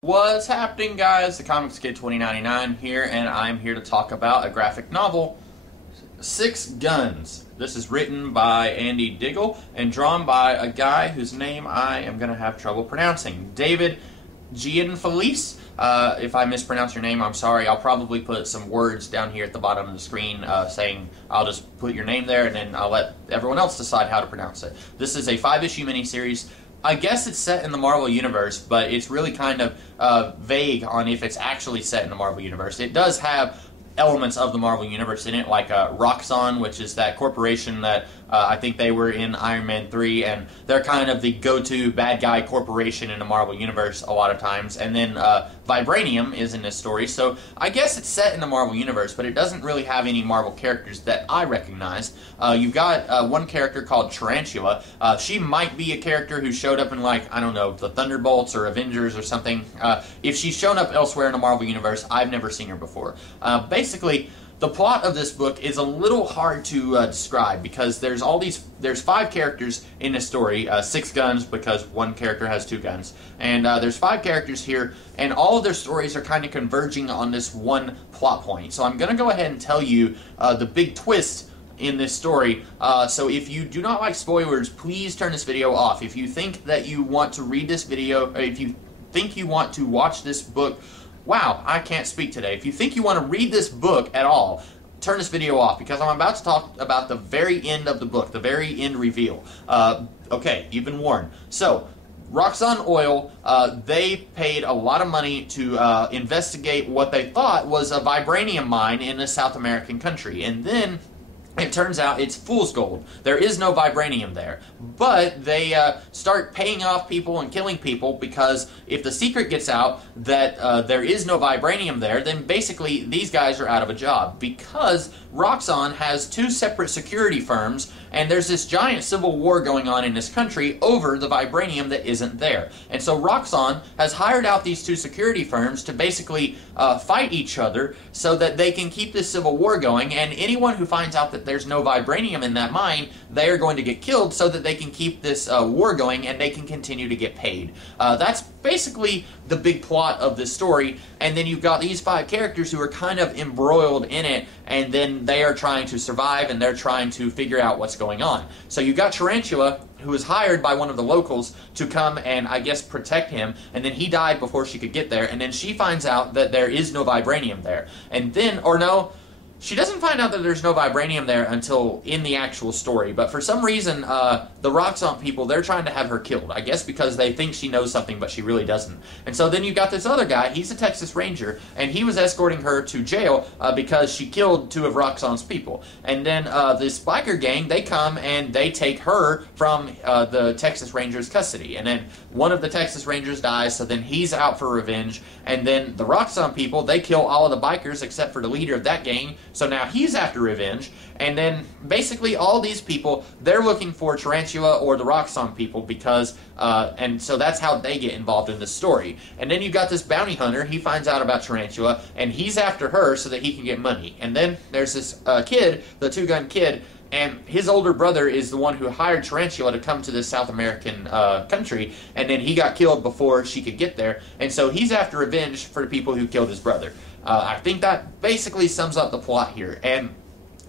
What's happening, guys? The Comics Kid 2099 here, and I'm here to talk about a graphic novel, Six Guns. This is written by Andy Diggle and drawn by a guy whose name I am going to have trouble pronouncing, David Gianfelice. If I mispronounce your name, I'm sorry. I'll probably put some words down here at the bottom of the screen saying I'll just put your name there, and then I'll let everyone else decide how to pronounce it. This is a 5-issue miniseries. I guess it's set in the Marvel Universe, but it's really kind of vague on if it's actually set in the Marvel Universe. It does have elements of the Marvel Universe in it, like Roxxon, which is that corporation that I think they were in Iron Man 3, and they're kind of the go-to bad guy corporation in the Marvel Universe a lot of times. And then Vibranium is in this story, so I guess it's set in the Marvel Universe, but it doesn't really have any Marvel characters that I recognize. You've got one character called Tarantula. She might be a character who showed up in, like, I don't know, the Thunderbolts or Avengers or something. If she's shown up elsewhere in the Marvel Universe, I've never seen her before. Basically, the plot of this book is a little hard to describe because there's 5 characters in this story, 6 guns because one character has 2 guns, and there's 5 characters here, and all of their stories are kind of converging on this one plot point. So I'm going to go ahead and tell you the big twist in this story. So if you do not like spoilers, please turn this video off. If you think that you want to read this video, or if you think you want to watch this book, wow, I can't speak today. If you think you want to read this book at all, turn this video off, because I'm about to talk about the very end of the book, the very end reveal. Okay, you've been warned. So, Roxxon Oil, they paid a lot of money to investigate what they thought was a vibranium mine in a South American country. And then it turns out it's fool's gold. There is no vibranium there. But they start paying off people and killing people, because if the secret gets out that there is no vibranium there, then basically these guys are out of a job, because Roxxon has 2 separate security firms, and there's this giant civil war going on in this country over the vibranium that isn't there. And so Roxxon has hired out these 2 security firms to basically fight each other so that they can keep this civil war going, and anyone who finds out that there's no vibranium in that mine, they are going to get killed so that they can keep this war going and they can continue to get paid. That's basically the big plot of this story, and then you've got these 5 characters who are kind of embroiled in it, and then they are trying to survive and they're trying to figure out what's going on. So you've got Tarantula, who was hired by one of the locals to come and, I guess, protect him, and then he died before she could get there, and then she finds out that there is no vibranium there. And then, or no, she doesn't find out that there's no vibranium there until in the actual story, but for some reason, the Roxxon people, they're trying to have her killed, I guess because they think she knows something, but she really doesn't. And so then you've got this other guy, he's a Texas Ranger, and he was escorting her to jail because she killed 2 of Roxxon's people. And then this biker gang, they come and they take her from the Texas Rangers' custody. And then one of the Texas Rangers dies, so then he's out for revenge, and then the Roxxon people, they kill all of the bikers except for the leader of that gang. So now he's after revenge, and then basically all these people, they're looking for Tarantula or the Roxxon people, because, and so that's how they get involved in this story. And then you've got this bounty hunter, he finds out about Tarantula, and he's after her so that he can get money. And then there's this kid, the 2-gun kid, and his older brother is the one who hired Tarantula to come to this South American country, and then he got killed before she could get there, and so he's after revenge for the people who killed his brother. I think that basically sums up the plot here, and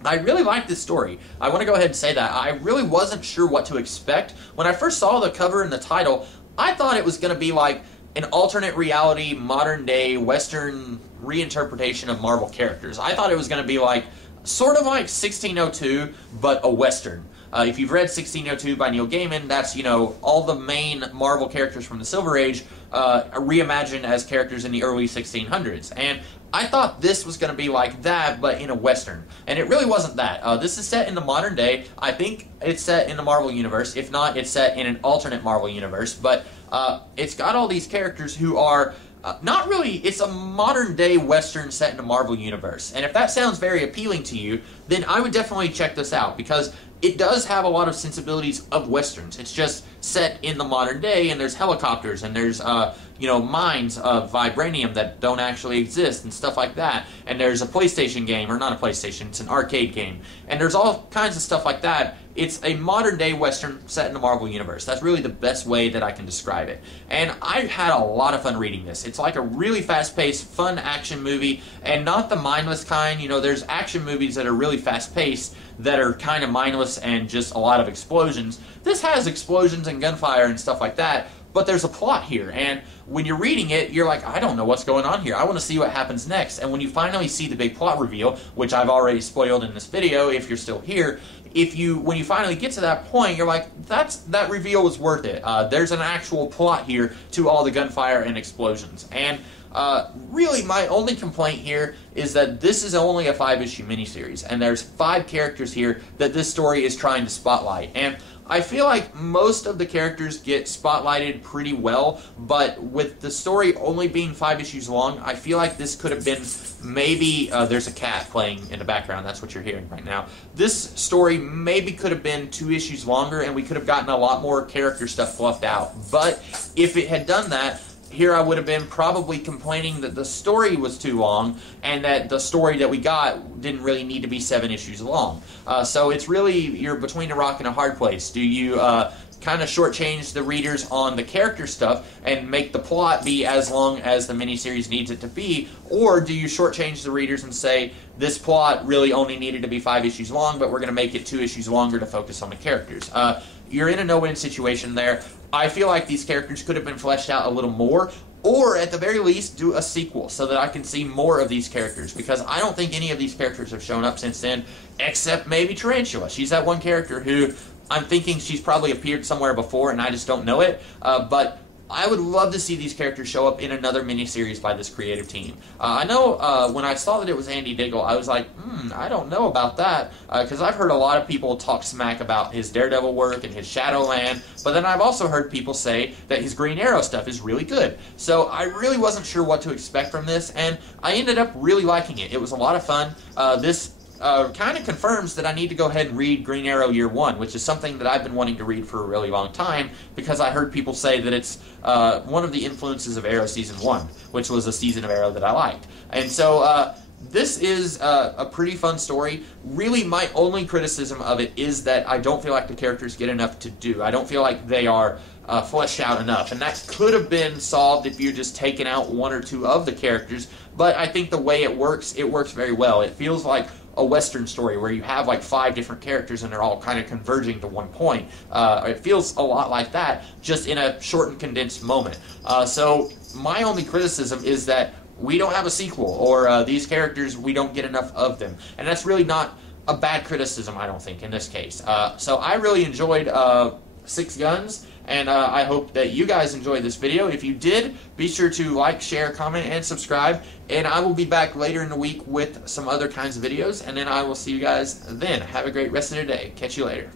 I really like this story. I want to go ahead and say that. I really wasn't sure what to expect. When I first saw the cover and the title, I thought it was going to be like an alternate reality, modern-day, Western reinterpretation of Marvel characters. I thought it was going to be like, sort of like 1602, but a Western. If you've read 1602 by Neil Gaiman, that's, you know, all the main Marvel characters from the Silver Age reimagined as characters in the early 1600s. And I thought this was going to be like that, but in a Western. And it really wasn't that. This is set in the modern day. I think it's set in the Marvel Universe. If not, it's set in an alternate Marvel Universe. But it's got all these characters who are not really, it's a modern-day Western set in the Marvel Universe. And if that sounds very appealing to you, then I would definitely check this out, because it does have a lot of sensibilities of Westerns. It's just set in the modern day, and there's helicopters, and there's, mines of vibranium that don't actually exist and stuff like that. And there's a PlayStation game, or not a PlayStation, it's an arcade game. And there's all kinds of stuff like that. It's a modern-day Western set in the Marvel Universe. That's really the best way that I can describe it. And I had a lot of fun reading this. It's like a really fast-paced, fun action movie, and not the mindless kind. There's action movies that are really fast-paced that are kind of mindless and just a lot of explosions. This has explosions and gunfire and stuff like that, but there's a plot here, and when you're reading it, you're like, I don't know what's going on here. I want to see what happens next. And when you finally see the big plot reveal, which I've already spoiled in this video if you're still here, when you finally get to that point, you're like, that reveal was worth it. There's an actual plot here to all the gunfire and explosions. And really, my only complaint here is that this is only a 5-issue miniseries, and there's 5 characters here that this story is trying to spotlight. And I feel like most of the characters get spotlighted pretty well, but with the story only being 5 issues long, I feel like this could have been maybe, there's a cat playing in the background, that's what you're hearing right now. This story maybe could have been 2 issues longer, and we could have gotten a lot more character stuff fluffed out. But if it had done that, here I would have been probably complaining that the story was too long and that the story that we got didn't really need to be 7 issues long. So it's really, you're between a rock and a hard place. Do you kind of shortchange the readers on the character stuff and make the plot be as long as the miniseries needs it to be, or do you shortchange the readers and say, this plot really only needed to be 5 issues long, but we're going to make it 2 issues longer to focus on the characters? You're in a no-win situation there. I feel like these characters could have been fleshed out a little more, or at the very least do a sequel so that I can see more of these characters, because I don't think any of these characters have shown up since then, except maybe Tarantula. She's that one character who I'm thinking she's probably appeared somewhere before and I just don't know it, but I would love to see these characters show up in another miniseries by this creative team. I know when I saw that it was Andy Diggle, I was like, I don't know about that, because I've heard a lot of people talk smack about his Daredevil work and his Shadowland, but then I've also heard people say that his Green Arrow stuff is really good. So I really wasn't sure what to expect from this, and I ended up really liking it. It was a lot of fun. This kind of confirms that I need to go ahead and read Green Arrow Year 1, which is something that I've been wanting to read for a really long time, because I heard people say that it's one of the influences of Arrow Season 1, which was a season of Arrow that I liked. And so this is a pretty fun story. Really, my only criticism of it is that I don't feel like the characters get enough to do. I don't feel like they are fleshed out enough, and that could have been solved if you just taken out 1 or 2 of the characters, but I think the way it works very well. It feels like a Western story where you have like 5 different characters and they're all kind of converging to one point. It feels a lot like that, just in a short and condensed moment. So my only criticism is that we don't have a sequel, or these characters, we don't get enough of them. And that's really not a bad criticism, I don't think, in this case. So I really enjoyed 6 Guns, and I hope that you guys enjoyed this video. If you did, be sure to like, share, comment, and subscribe. And I will be back later in the week with some other kinds of videos, and then I will see you guys then. Have a great rest of your day. Catch you later.